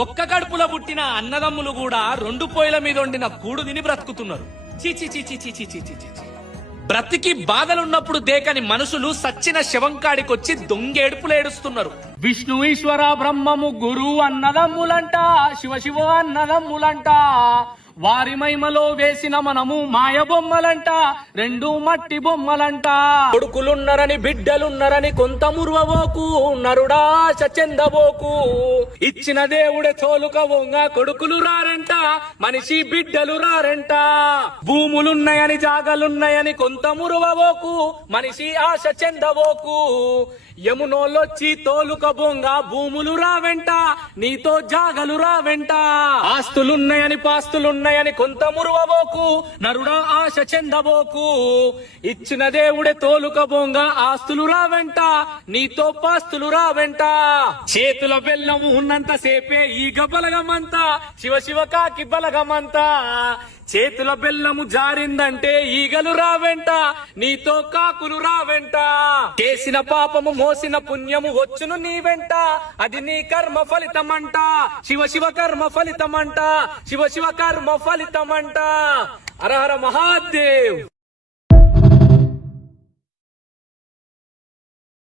ఒక్క కడుపులో పుట్టిన అన్నదమ్ములు కూడా రెండు పొయ్యిల మీద వండిన కూడు తిని బ్రతుకుతున్నారు. చీచి చీచి చీచి చీచి చీచి. బ్రతికి బాధలున్నప్పుడు దేకని మనుషులు సచ్చిన శవంకాడికొచ్చి దొంగేడుపులు ఏడుస్తున్నారు. విష్ణు ఈశ్వర బ్రహ్మము గురు అన్నదమ్ములంట, శివ శివ అన్నదమ్ములంట, వారి మహిమలో వేసిన మనము మాయ బొమ్మలంట, రెండు మట్టి బొమ్మలంట. కొడుకులున్నరని బిడ్డలున్నరని కొంత మురువబోకు, నరుడా చెందబోకు. ఇచ్చిన దేవుడే తోలుక వంగ కొడుకులు రారంట, మనిషి బిడ్డలు రారంట. భూములున్నాయని జాగలున్నాయని కొంత మురువబోకు, మనిషి ఆశ చెందబోకు. యమునోళ్ళొచ్చి తోలుక బొంగ భూములు రావెంట, నీతో జాగలు రావెంట. ఆస్తులున్నాయని పాస్తులున్నాయని కొంత మురువబోకు, నరుడా ఆశ చెందబోకు. ఇచ్చిన దేవుడే తోలుక బొంగ ఆస్తులు రావెంట, నీతో పాస్తులు రావెంట. చేతుల బెల్లము ఉన్నంత సేపే ఈగ బలగమంతా, శివ శివ కాకి బలగమంతా. చేతుల బెల్లము జారిందంటే ఈగలు రావెంట, నీతో కాకులు రావెంట. చేసిన పాపము మోసిన పుణ్యము వచ్చును నీ వెంట, అది నీ కర్మ ఫలితమంట. శివ శివ కర్మ ఫలితమంట, శివ శివ కర్మ ఫలితమంట. హర హర మహాదేవ్.